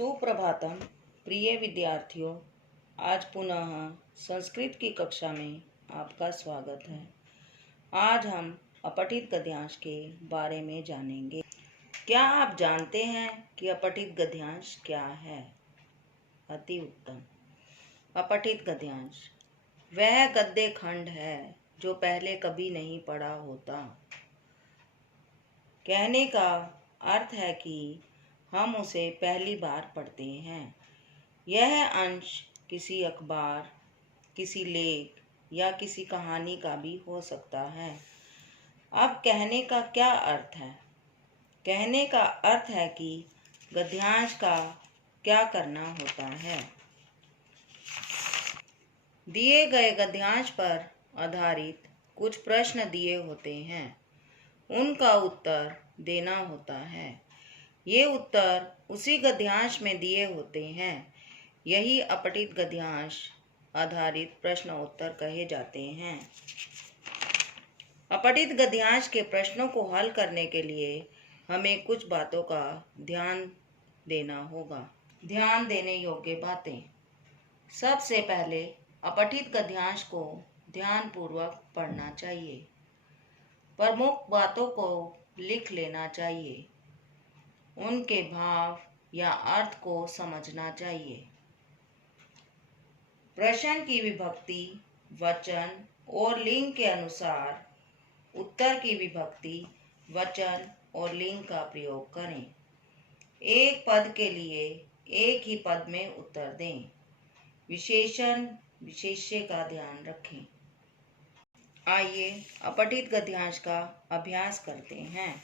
सुप्रभातम प्रिय विद्यार्थियों, आज पुनः संस्कृत की कक्षा में आपका स्वागत है। आज हम अपठित गद्यांश के बारे में जानेंगे। क्या आप जानते हैं कि अपठित गद्यांश क्या है? अति उत्तम। अपठित गद्यांश वह गद्य खंड है जो पहले कभी नहीं पढ़ा होता। कहने का अर्थ है कि हम उसे पहली बार पढ़ते हैं। यह अंश किसी अखबार, किसी लेख या किसी कहानी का भी हो सकता है। अब कहने का क्या अर्थ है? कहने का अर्थ है कि गद्यांश का क्या करना होता है। दिए गए गद्यांश पर आधारित कुछ प्रश्न दिए होते हैं, उनका उत्तर देना होता है। ये उत्तर उसी गद्यांश में दिए होते हैं। यही अपठित गद्यांश आधारित प्रश्न उत्तर कहे जाते हैं। अपठित गद्यांश के प्रश्नों को हल करने के लिए हमें कुछ बातों का ध्यान देना होगा। ध्यान देने योग्य बातें। सबसे पहले अपठित गद्यांश को ध्यानपूर्वक पढ़ना चाहिए। प्रमुख बातों को लिख लेना चाहिए। उनके भाव या अर्थ को समझना चाहिए। प्रश्न की विभक्ति, वचन और लिंग के अनुसार उत्तर की विभक्ति, वचन और लिंग का प्रयोग करें। एक पद के लिए एक ही पद में उत्तर दें। विशेषण विशेष्य का ध्यान रखें। आइए अपठित गद्यांश का अभ्यास करते हैं।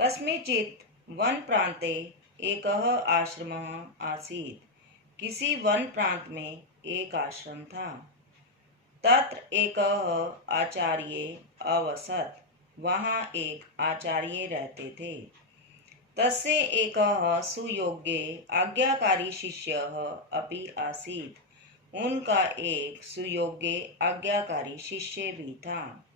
कस्मिंश्चित् वन प्रान्ते एकः आश्रमः आसीत्। किसी वन प्रांत में एक आश्रम था। तत्र एकः आचार्य अवसत्। वहाँ एक आचार्य रहते थे। तस्य एकः सुयोग्य आज्ञाकारी शिष्यः अपि आसीत्। उनका एक सुयोग्य आज्ञाकारी शिष्य भी था।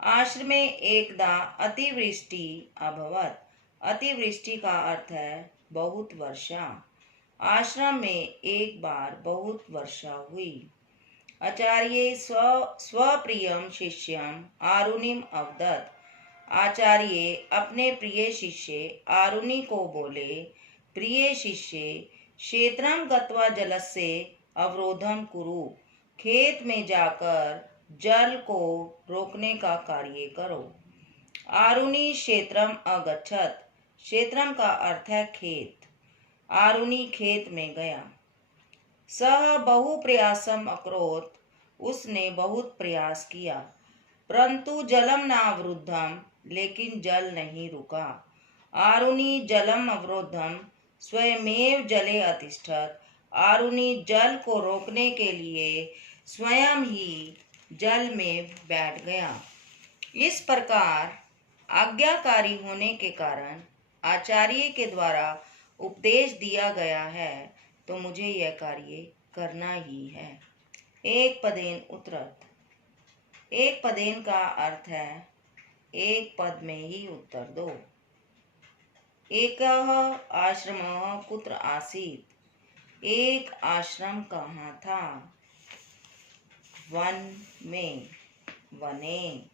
आश्रमे एकदा अतिवृष्टि अभवत्। अतिवृष्टि का अर्थ है बहुत वर्षा। आश्रम में एक बार बहुत वर्षा हुई। आचार्य स्वप्रियं शिष्यं आरुणिम अवदत्। आचार्य अपने प्रिय शिष्य आरुणि को बोले, प्रिय शिष्य, क्षेत्रं गत्वा जलस्य अवरोधं कुरु। खेत में जाकर जल को रोकने का कार्य करो। आरुणि क्षेत्रम अगच्छत्। क्षेत्रम का अर्थ है खेत। आरुणि खेत में गया। सह बहु प्रयासम अकरोत्। उसने बहुत प्रयास किया, परंतु जलम न अवरुद्धम। लेकिन जल नहीं रुका। आरुणि जलम अवरोधम स्वयमेव जले अतिष्ठत्। आरुणि जल को रोकने के लिए स्वयं ही जल में बैठ गया। इस प्रकार आज्ञाकारी होने के कारण आचार्य के द्वारा उपदेश दिया गया है, तो मुझे यह कार्य करना ही है। एक पदेन उत्तरत्। एक पदेन का अर्थ है एक पद में ही उत्तर दो। एकः आश्रमः कुत्र आसीत्। एक आश्रम कहाँ था? वन में, वने।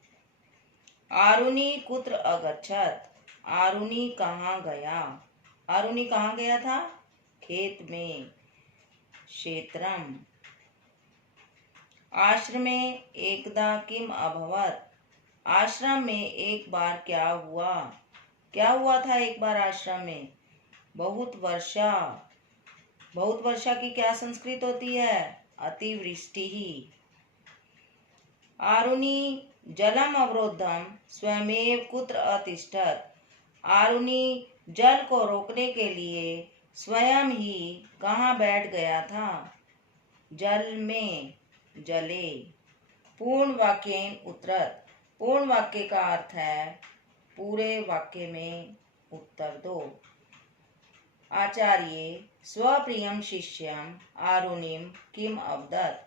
आरुणि कुत्र अगच्छत्। आरुणि कहाँ गया? आरुणि कहाँ गया था? खेत में। क्षेत्रम। आश्रमे एकदा किम अभवत्। आश्रम में एक बार क्या हुआ? क्या हुआ था एक बार आश्रम में? बहुत वर्षा। बहुत वर्षा की क्या संस्कृत होती है? अतिवृष्टि ही। आरुणि जलम अवरोधम स्वयमेव कुत्र अतिष्ठत्। आरुणि जल को रोकने के लिए स्वयं ही कहाँ बैठ गया था? जल में, जले। पूर्ण वाक्येन उत्तरत्। पूर्ण वाक्य का अर्थ है पूरे वाक्य में उत्तर दो। आचार्य स्वप्रियं शिष्यं आरुणिम किम अवदत्।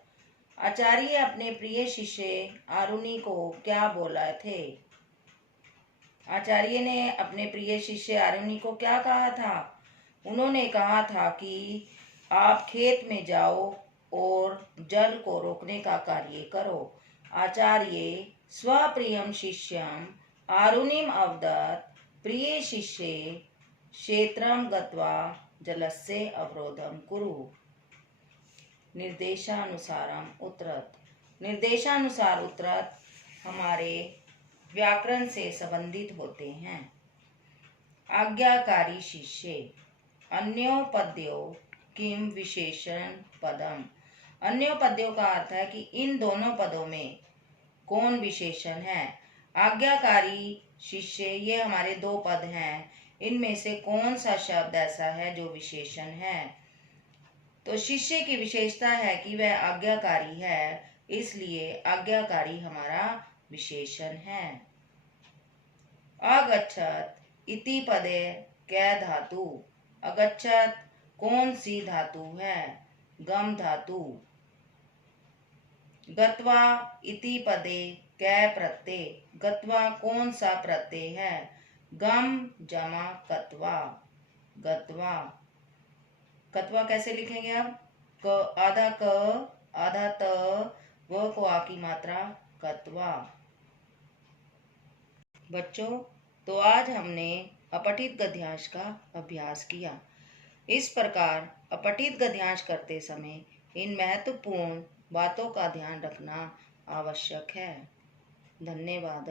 आचार्य अपने प्रिय शिष्य आरुणि को क्या बोला थे? आचार्य ने अपने प्रिय शिष्य आरुणि को क्या कहा था? उन्होंने कहा था कि आप खेत में जाओ और जल को रोकने का कार्य करो। आचार्य स्वप्रियम शिष्यम आरुणिम अवदत् प्रिय शिष्ये क्षेत्रम गत्वा जलस्य अवरोधम कुरु। निर्देशानुसारम उत्तरत। निर्देशानुसार उत्तरत हमारे व्याकरण से संबंधित होते हैं। आज्ञाकारी शिष्य। अन्योपद्यो किम विशेषण पदम। अन्योपद्यों का अर्थ है कि इन दोनों पदों में कौन विशेषण है। आज्ञाकारी शिष्य, ये हमारे दो पद हैं, इनमें से कौन सा शब्द ऐसा है जो विशेषण है। तो शिष्य की विशेषता है कि वह आज्ञाकारी है, इसलिए आज्ञाकारी हमारा विशेषण है। अगच्छत इति पदे कै धातु। अगच्छत कौन सी धातु है। गम धातु। गत्वा इति पदे कै प्रत्यय। गत्वा कौन सा प्रत्यय है। गम जमा कत्वा। गत्वा। कत्वा कैसे लिखेंगे आप। क आधा क आधा त व को आ की मात्रा कत्वा। बच्चों, तो आज हमने अपठित गद्यांश का अभ्यास किया। इस प्रकार अपठित गद्यांश करते समय इन महत्वपूर्ण बातों का ध्यान रखना आवश्यक है। धन्यवाद।